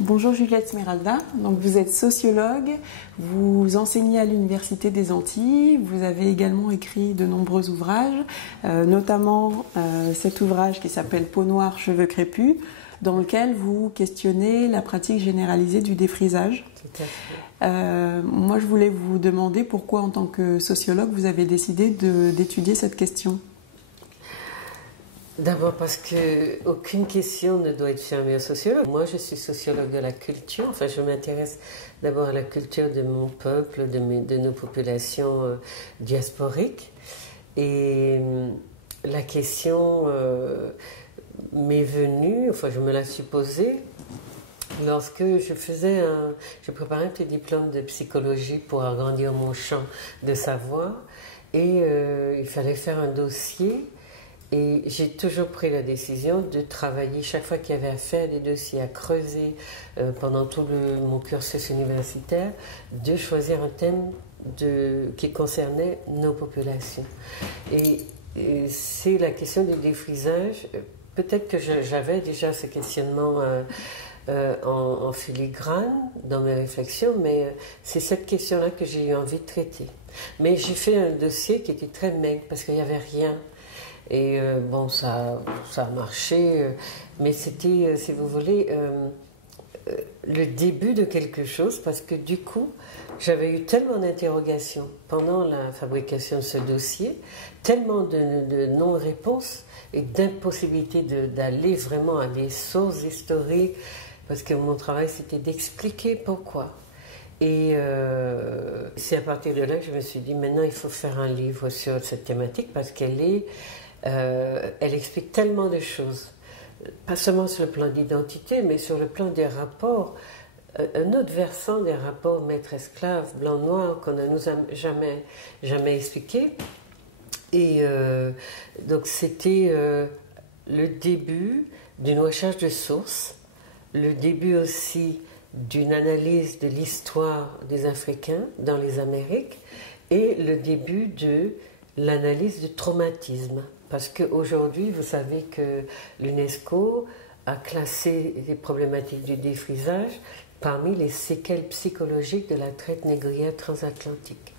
Bonjour Juliette Smeralda, donc vous êtes sociologue, vous enseignez à l'Université des Antilles, vous avez également écrit de nombreux ouvrages, notamment cet ouvrage qui s'appelle Peau noire, cheveux crépus, dans lequel vous questionnez la pratique généralisée du défrisage. Tout à fait. Moi je voulais vous demander pourquoi en tant que sociologue vous avez décidé d'étudier cette question. D'abord parce qu'aucune question ne doit être fermée aux sociologues. Moi, je suis sociologue de la culture. Enfin, je m'intéresse d'abord à la culture de mon peuple, de nos populations diasporiques. Et la question m'est venue, enfin, je me la suis posée lorsque je préparais un petit diplôme de psychologie pour agrandir mon champ de savoir. Et il fallait faire un dossier. Et j'ai toujours pris la décision de travailler, chaque fois qu'il y avait à faire des dossiers, à creuser pendant tout mon cursus universitaire, de choisir un thème qui concernait nos populations. Et c'est la question du défrisage. Peut-être que j'avais déjà ce questionnement en filigrane dans mes réflexions, mais c'est cette question-là que j'ai eu envie de traiter. Mais j'ai fait un dossier qui était très maigre parce qu'il n'y avait rien. Et bon, ça a marché, mais c'était, si vous voulez, le début de quelque chose, parce que du coup, j'avais eu tellement d'interrogations pendant la fabrication de ce dossier, tellement de non-réponses et d'impossibilité d'aller vraiment à des sources historiques, parce que mon travail, c'était d'expliquer pourquoi. Et c'est à partir de là que je me suis dit, maintenant, il faut faire un livre sur cette thématique, parce elle explique tellement de choses, pas seulement sur le plan d'identité, mais sur le plan des rapports, un autre versant des rapports maître-esclave, blanc-noir, qu'on ne nous a jamais expliqué. Et donc c'était le début d'une recherche de sources, le début aussi d'une analyse de l'histoire des Africains dans les Amériques, et le début de l'analyse du traumatisme. Parce qu'aujourd'hui, vous savez que l'UNESCO a classé les problématiques du défrisage parmi les séquelles psychologiques de la traite négrière transatlantique.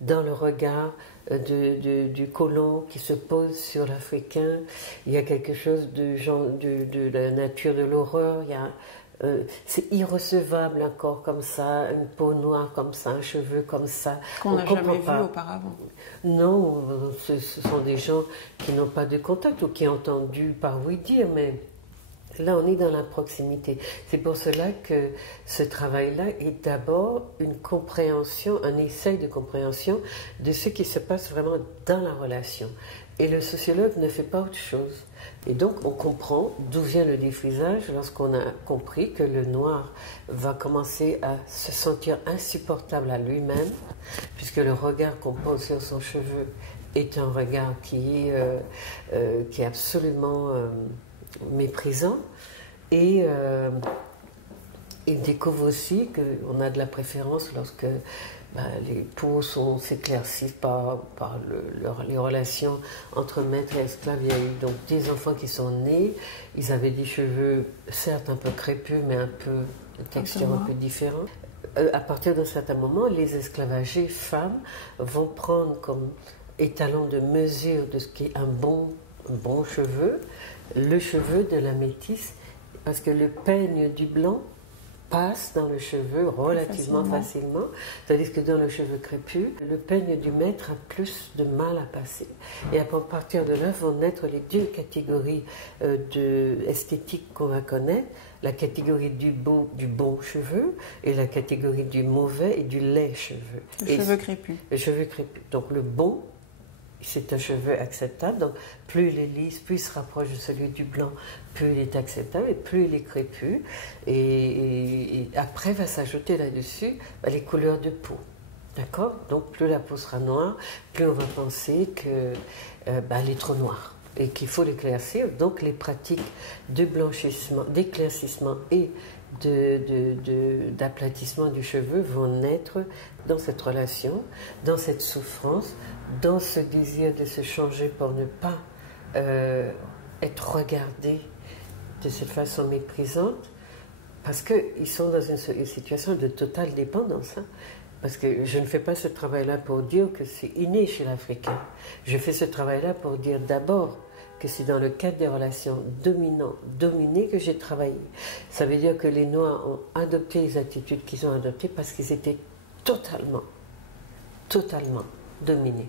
Dans le regard du colon qui se pose sur l'Africain, il y a quelque chose de la nature de l'horreur, c'est irrecevable encore comme ça, une peau noire comme ça, un cheveu comme ça. Qu'on n'a jamais vu auparavant. Non, ce sont des gens qui n'ont pas de contact ou qui ont entendu par oui dire, mais là on est dans la proximité. C'est pour cela que ce travail-là est d'abord une compréhension, un essai de compréhension de ce qui se passe vraiment dans la relation. Et le sociologue ne fait pas autre chose. Et donc on comprend d'où vient le défrisage lorsqu'on a compris que le noir va commencer à se sentir insupportable à lui-même, puisque le regard qu'on pose sur son cheveu est un regard qui est absolument méprisant. Et il découvre aussi qu'on a de la préférence lorsque les peaux s'éclaircissent par les relations entre maître et esclave. Il y a eu donc des enfants qui sont nés, ils avaient des cheveux certes un peu crépus, mais un peu de texture un peu différente. À partir d'un certain moment, les esclavagés femmes vont prendre comme étalon de mesure de ce qui est un bon cheveu, le cheveu de la métisse, parce que le peigne du blanc passe dans le cheveu relativement facilement, tandis que dans le cheveu crépus, le peigne du maître a plus de mal à passer. Et à partir de là vont naître les deux catégories esthétiques qu'on va connaître, la catégorie du bon cheveu et la catégorie du mauvais et du laid cheveu. Le cheveu crépus. Le cheveu crépus. Donc le bon, c'est un cheveu acceptable, donc plus il est lisse, plus il se rapproche de celui du blanc, plus il est acceptable, et plus il est crépus. Et après va s'ajouter là-dessus les couleurs de peau. D'accord? Donc plus la peau sera noire, plus on va penser qu'elle est trop noire et qu'il faut l'éclaircir. Donc les pratiques de blanchissement, d'éclaircissement et d'aplatissement du cheveu vont naître dans cette relation, dans cette souffrance, dans ce désir de se changer pour ne pas être regardé de cette façon méprisante, parce qu'ils sont dans une situation de totale dépendance. Hein. Parce que je ne fais pas ce travail-là pour dire que c'est inné chez l'Africain. Je fais ce travail-là pour dire d'abord que c'est dans le cadre des relations dominant-dominé que j'ai travaillé. Ça veut dire que les Noirs ont adopté les attitudes qu'ils ont adoptées parce qu'ils étaient totalement dominés.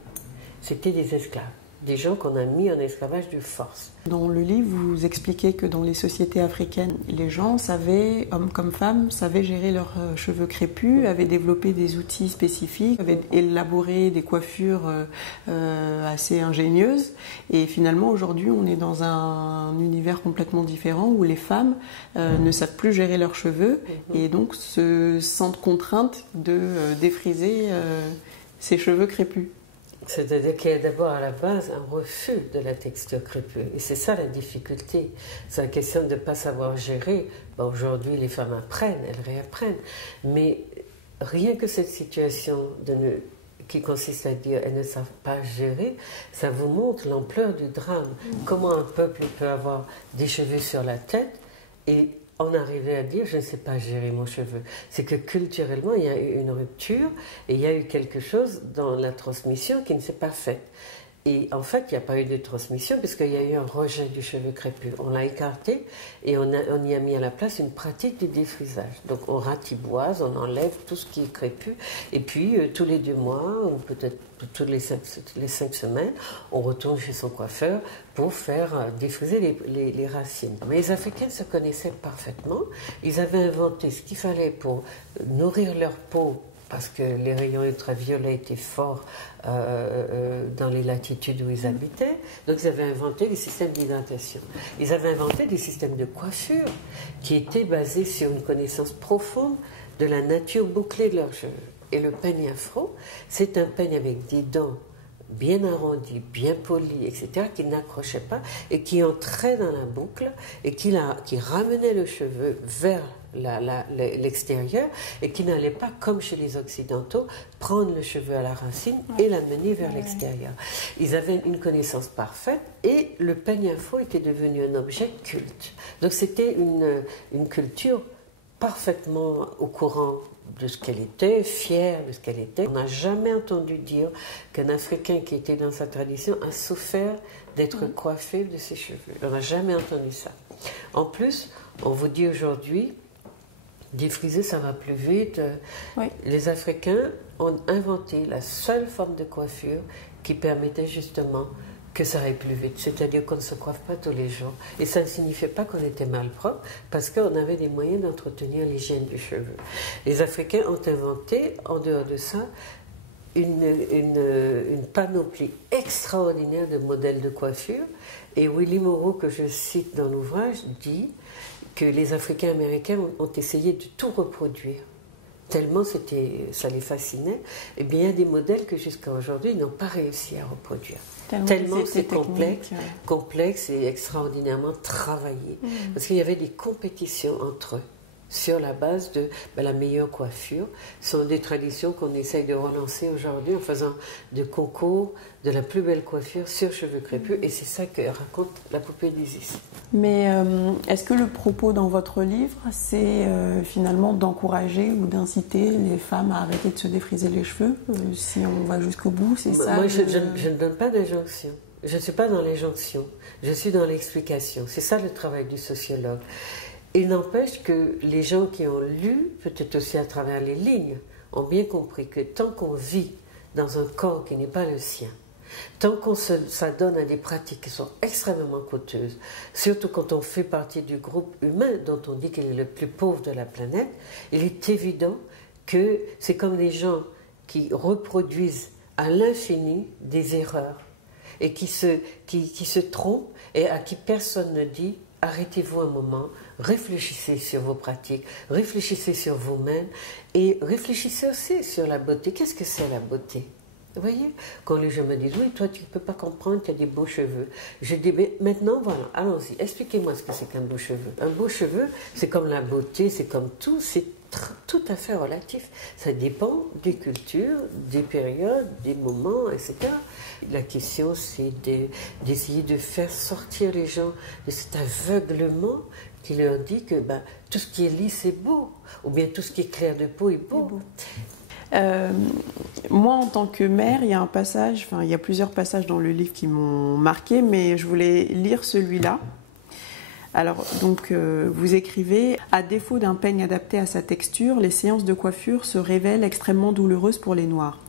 C'était des esclaves. Des gens qu'on a mis en esclavage de force. Dans le livre, vous expliquez que dans les sociétés africaines, les gens savaient, hommes comme femmes, savaient gérer leurs cheveux crépus, avaient développé des outils spécifiques, avaient élaboré des coiffures assez ingénieuses. Et finalement, aujourd'hui, on est dans un univers complètement différent où les femmes ne savent plus gérer leurs cheveux et donc se sentent contraintes de défriser ces cheveux crépus. C'est-à-dire qu'il y a d'abord à la base un refus de la texture crépue. Et c'est ça la difficulté. C'est la question de ne pas savoir gérer. Bon, aujourd'hui, les femmes apprennent, elles réapprennent. Mais rien que cette situation qui consiste à dire elles ne savent pas gérer, ça vous montre l'ampleur du drame. Comment un peuple peut avoir des cheveux sur la tête et en arriver à dire je ne sais pas gérer mon cheveu. C'est que culturellement il y a eu une rupture et il y a eu quelque chose dans la transmission qui ne s'est pas fait. Et en fait, il n'y a pas eu de transmission parce qu'il y a eu un rejet du cheveu crépus. On l'a écarté et on y a mis à la place une pratique du défrisage. Donc on ratiboise, on enlève tout ce qui est crépus et puis tous les 2 mois ou peut-être toutes les 5 semaines, on retourne chez son coiffeur pour faire défriser les racines. Mais les Africains se connaissaient parfaitement. Ils avaient inventé ce qu'il fallait pour nourrir leur peau parce que les rayons ultraviolets étaient forts dans les latitudes où ils habitaient. Donc ils avaient inventé des systèmes d'hydratation. Ils avaient inventé des systèmes de coiffure qui étaient basés sur une connaissance profonde de la nature bouclée de leurs cheveux. Et le peigne afro, c'est un peigne avec des dents bien arrondies, bien polies, etc., qui n'accrochait pas et qui entrait dans la boucle et qui ramenait le cheveu vers l'extérieur et qui n'allait pas, comme chez les Occidentaux, prendre le cheveu à la racine et l'amener vers l'extérieur. Ils avaient une connaissance parfaite et le peigne afro était devenu un objet culte. Donc c'était une culture parfaitement au courant de ce qu'elle était, fière de ce qu'elle était. On n'a jamais entendu dire qu'un Africain qui était dans sa tradition a souffert d'être coiffé de ses cheveux. On n'a jamais entendu ça. En plus, on vous dit aujourd'hui, défriser, ça va plus vite. Les Africains ont inventé la seule forme de coiffure qui permettait justement que ça aille plus vite, c'est-à-dire qu'on ne se coiffe pas tous les jours. Et ça ne signifiait pas qu'on était malpropre, parce qu'on avait des moyens d'entretenir l'hygiène du cheveu. Les Africains ont inventé, en dehors de ça, une panoplie extraordinaire de modèles de coiffure. Et Willy Moreau, que je cite dans l'ouvrage, dit que les Africains américains ont essayé de tout reproduire. Tellement ça les fascinait. Et bien, il y a des modèles que jusqu'à aujourd'hui, ils n'ont pas réussi à reproduire. Tellement c'est complexe et extraordinairement travaillé. Parce qu'il y avait des compétitions entre eux sur la base de la meilleure coiffure. Ce sont des traditions qu'on essaye de relancer aujourd'hui en faisant de concours de la plus belle coiffure sur cheveux crépus. Et c'est ça que raconte la poupée d'Isis. Mais est-ce que le propos dans votre livre, c'est finalement d'encourager ou d'inciter les femmes à arrêter de se défriser les cheveux si on va jusqu'au bout, c'est ça? Moi, je ne donne pas d'injonction. Je ne suis pas dans l'injonction. Je suis dans l'explication. C'est ça le travail du sociologue. Il n'empêche que les gens qui ont lu, peut-être aussi à travers les lignes, ont bien compris que tant qu'on vit dans un corps qui n'est pas le sien, tant qu'on s'adonne à des pratiques qui sont extrêmement coûteuses, surtout quand on fait partie du groupe humain dont on dit qu'il est le plus pauvre de la planète, il est évident que c'est comme les gens qui reproduisent à l'infini des erreurs et qui se trompent et à qui personne ne dit « arrêtez-vous un moment ». Réfléchissez sur vos pratiques, réfléchissez sur vous-même et réfléchissez aussi sur la beauté. Qu'est-ce que c'est la beauté? Vous voyez? Quand les gens me disent, oui, toi tu ne peux pas comprendre, tu as des beaux cheveux. Je dis, mais maintenant, voilà, allons-y, expliquez-moi ce que c'est qu'un beau cheveu. Un beau cheveu, c'est comme la beauté, c'est comme tout, c'est tout à fait relatif. Ça dépend des cultures, des périodes, des moments, etc. La question, c'est d'essayer de faire sortir les gens de cet aveuglement qui leur dit que tout ce qui est lisse est beau, ou bien tout ce qui est clair de peau est beau. Moi, en tant que mère, il y a un passage, il y a plusieurs passages dans le livre qui m'ont marqué, mais je voulais lire celui-là. Alors, donc, vous écrivez « À défaut d'un peigne adapté à sa texture, les séances de coiffure se révèlent extrêmement douloureuses pour les Noirs.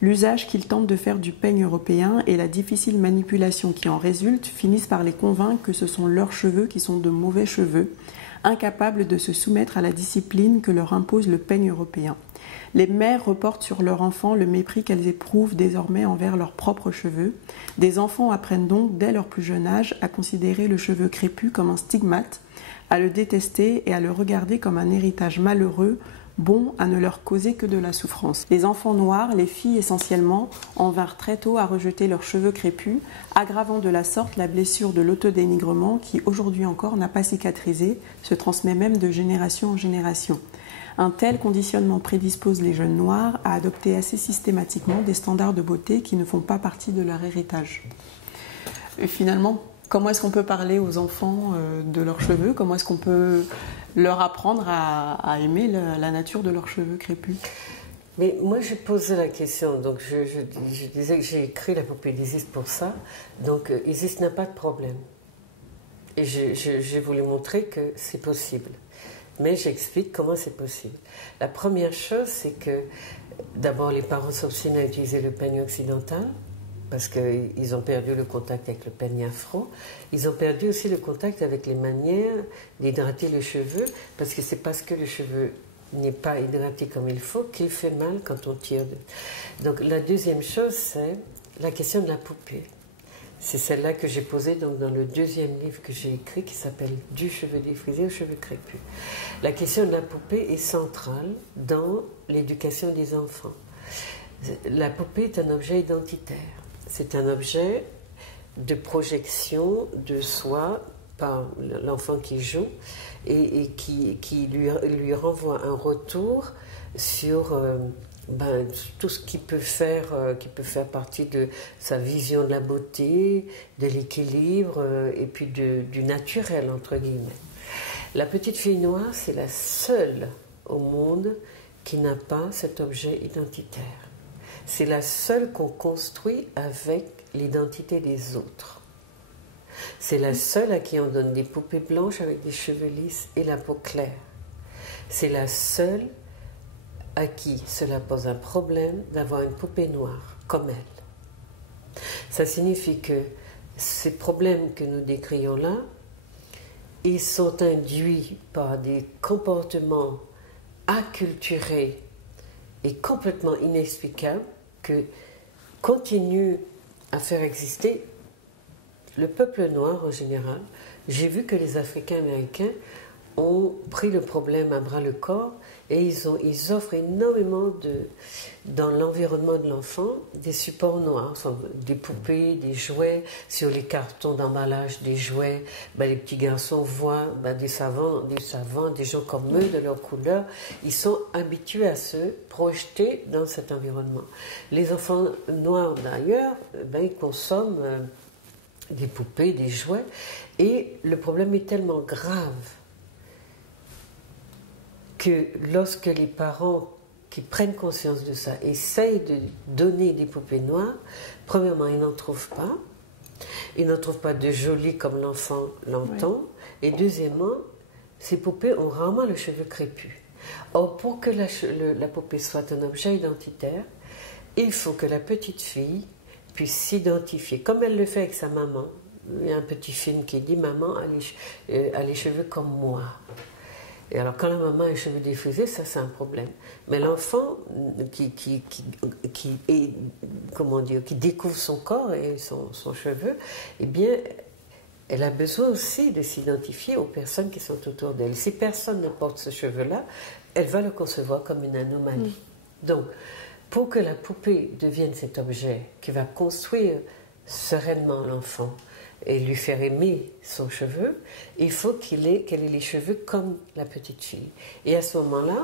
L'usage qu'ils tentent de faire du peigne européen et la difficile manipulation qui en résulte finissent par les convaincre que ce sont leurs cheveux qui sont de mauvais cheveux, incapables de se soumettre à la discipline que leur impose le peigne européen. Les mères reportent sur leurs enfants le mépris qu'elles éprouvent désormais envers leurs propres cheveux. Des enfants apprennent donc dès leur plus jeune âge à considérer le cheveu crépus comme un stigmate, à le détester et à le regarder comme un héritage malheureux, bon à ne leur causer que de la souffrance. Les enfants noirs, les filles essentiellement, en vinrent très tôt à rejeter leurs cheveux crépus, aggravant de la sorte la blessure de l'autodénigrement qui, aujourd'hui encore, n'a pas cicatrisé, se transmet même de génération en génération. Un tel conditionnement prédispose les jeunes noirs à adopter assez systématiquement des standards de beauté qui ne font pas partie de leur héritage. Et finalement, comment est-ce qu'on peut parler aux enfants de leurs cheveux? Comment est-ce qu'on peut leur apprendre à aimer la nature de leurs cheveux crépus? Mais moi, je posais la question. Donc, je disais que j'ai écrit La poupée d'Isis pour ça. Donc, Isis n'a pas de problème. Et j'ai voulu montrer que c'est possible. Mais j'explique comment c'est possible. La première chose, c'est que d'abord, les parents s'obstinent à utiliser le peigne occidental parce qu'ils ont perdu le contact avec le peigne afro. Ils ont perdu aussi le contact avec les manières d'hydrater les cheveux parce que c'est parce que le cheveu n'est pas hydraté comme il faut qu'il fait mal quand on tire. Donc la deuxième chose, c'est la question de la poupée. C'est celle-là que j'ai posée donc, dans le deuxième livre que j'ai écrit qui s'appelle « Du cheveu défrisé aux cheveux crépus ». La question de la poupée est centrale dans l'éducation des enfants. La poupée est un objet identitaire. C'est un objet de projection de soi par l'enfant qui joue et qui lui renvoie un retour sur tout ce qui peut faire partie de sa vision de la beauté, de l'équilibre et puis du naturel, entre guillemets. La petite fille noire, c'est la seule au monde qui n'a pas cet objet identitaire. C'est la seule qu'on construit avec l'identité des autres. C'est la seule à qui on donne des poupées blanches avec des cheveux lisses et la peau claire. C'est la seule à qui cela pose un problème d'avoir une poupée noire comme elle. Ça signifie que ces problèmes que nous décrions là, ils sont induits par des comportements acculturés et complètement inexplicables que continuent à faire exister le peuple noir en général. J'ai vu que les Africains américains ont pris le problème à bras le corps et ils offrent énormément dans l'environnement de l'enfant des supports noirs, des poupées, des jouets, sur les cartons d'emballage des jouets, les petits garçons voient des savants, des gens comme eux, de leur couleur, ils sont habitués à se projeter dans cet environnement. Les enfants noirs d'ailleurs, ils consomment des poupées, des jouets, et le problème est tellement grave que lorsque les parents qui prennent conscience de ça essayent de donner des poupées noires, premièrement, ils n'en trouvent pas. Ils n'en trouvent pas de jolies comme l'enfant l'entend. Oui. Et deuxièmement, ces poupées ont rarement le cheveu crépus. Or, pour que la poupée soit un objet identitaire, il faut que la petite fille puisse s'identifier, comme elle le fait avec sa maman. Il y a un petit film qui dit « Maman a les cheveux comme moi ». Et alors, quand la maman a les cheveux défrisés, ça, c'est un problème. Mais l'enfant qui découvre son corps et son cheveu, eh bien, elle a besoin aussi de s'identifier aux personnes qui sont autour d'elle. Si personne ne porte ce cheveu-là, elle va le concevoir comme une anomalie. Donc, pour que la poupée devienne cet objet qui va construire sereinement l'enfant, et lui faire aimer son cheveu, il faut qu'elle ait les cheveux comme la petite fille. Et à ce moment-là,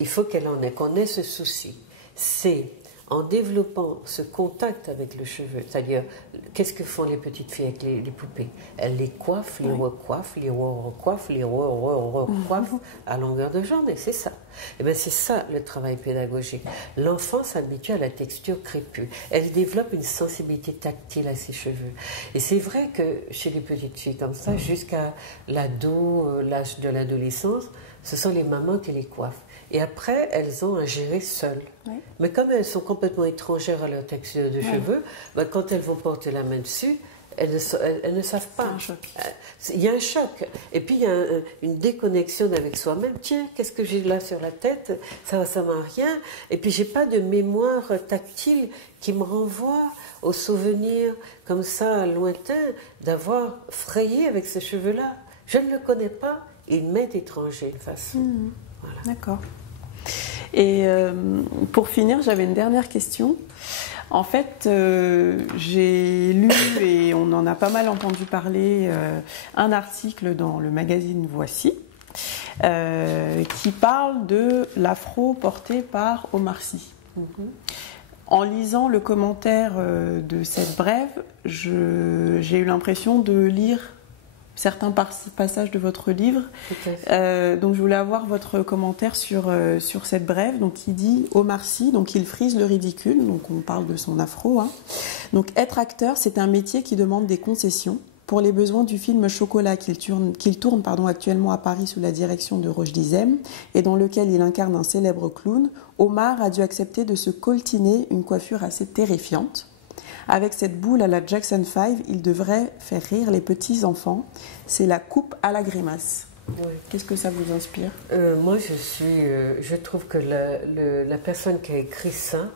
il faut qu'on ait ce souci. C'est en développant ce contact avec le cheveu, c'est-à-dire, qu'est-ce que font les petites filles avec les poupées? Elles les coiffent, les recoiffent, les recoiffent, les recoiffent à longueur de journée, c'est ça. Et bien c'est ça le travail pédagogique. L'enfant s'habitue à la texture crépue. Elle développe une sensibilité tactile à ses cheveux. Et c'est vrai que chez les petites filles comme ça, jusqu'à l'ado, l'âge de l'adolescence, ce sont les mamans qui les coiffent. Et après, elles ont à gérer seules. Oui. Mais comme elles sont complètement étrangères à leur texture de cheveux, ben, quand elles vont porter la main dessus, elles ne savent pas. Il y a un choc. Et puis il y a une déconnexion avec soi-même. Tiens, qu'est-ce que j'ai là sur la tête? Ça ressemble à rien. Et puis j'ai pas de mémoire tactile qui me renvoie au souvenir comme ça lointain d'avoir frayé avec ces cheveux-là. Je ne le connais pas. Il m'est étranger de façon. Voilà. D'accord. Et pour finir, j'avais une dernière question. En fait, j'ai lu, et on en a pas mal entendu parler, un article dans le magazine Voici, qui parle de l'afro porté par Omar Sy. En lisant le commentaire de cette brève, j'ai eu l'impression de lire certains passages de votre livre. Donc je voulais avoir votre commentaire sur cette brève. Donc il dit Omar Sy, donc il frise le ridicule, donc on parle de son afro. Hein. Donc être acteur, c'est un métier qui demande des concessions. Pour les besoins du film Chocolat qu'il tourne actuellement à Paris sous la direction de Roch Dizem et dans lequel il incarne un célèbre clown, Omar a dû accepter de se coltiner une coiffure assez terrifiante. Avec cette boule à la Jackson 5, il devrait faire rire les petits-enfants. C'est la coupe à la grimace. Oui. Qu'est-ce que ça vous inspire? Moi, je trouve que la personne qui a écrit ça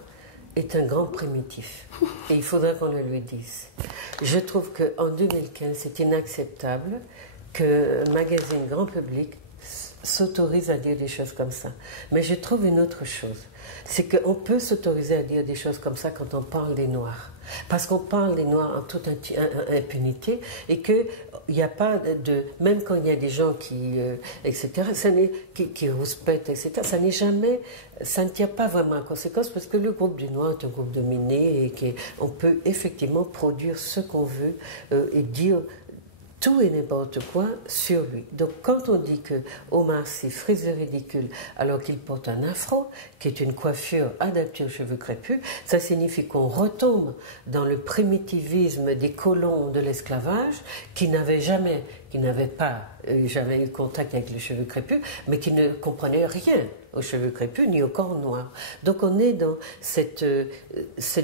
est un grand primitif. Et il faudrait qu'on le lui dise. Je trouve qu'en 2015, c'est inacceptable qu'un magazine grand public s'autorise à dire des choses comme ça. Mais je trouve une autre chose. C'est qu'on peut s'autoriser à dire des choses comme ça quand on parle des Noirs. Parce qu'on parle des Noirs en toute impunité et qu'il n'y a pas de... Même quand il y a des gens qui... etc., qui rouspètent, etc., ça ne tient pas vraiment en conséquence parce que le groupe du Noir est un groupe dominé et qu'on peut effectivement produire ce qu'on veut et dire tout et n'importe quoi sur lui. Donc quand on dit que Omar Sy frise le ridicule alors qu'il porte un afro, qui est une coiffure adaptée aux cheveux crépus, ça signifie qu'on retombe dans le primitivisme des colons de l'esclavage qui n'avaient pas jamais eu contact avec les cheveux crépus, mais qui ne comprenaient rien aux cheveux crépus ni au corps noir. Donc on est dans cette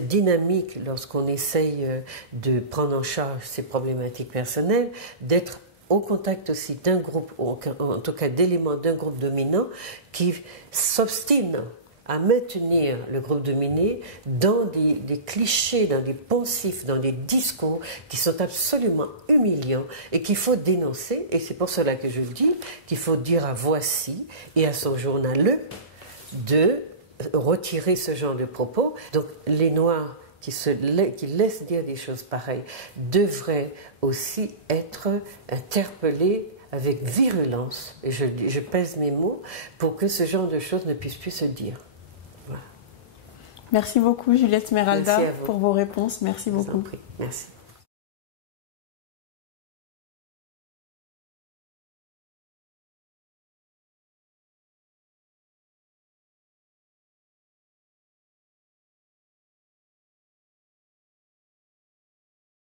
dynamique lorsqu'on essaye de prendre en charge ces problématiques personnelles, d'être au contact aussi d'un groupe, en tout cas d'éléments d'un groupe dominant qui s'obstine à maintenir le groupe dominé dans des clichés, dans des poncifs, dans des discours qui sont absolument humiliants et qu'il faut dénoncer. Et c'est pour cela que je le dis, qu'il faut dire à Voici et à son journal de retirer ce genre de propos. Donc les Noirs qui laissent dire des choses pareilles devraient aussi être interpellés avec virulence, et je pèse mes mots, pour que ce genre de choses ne puisse plus se dire. Voilà. Merci beaucoup Juliette Smeralda pour vos réponses. Merci beaucoup. Merci.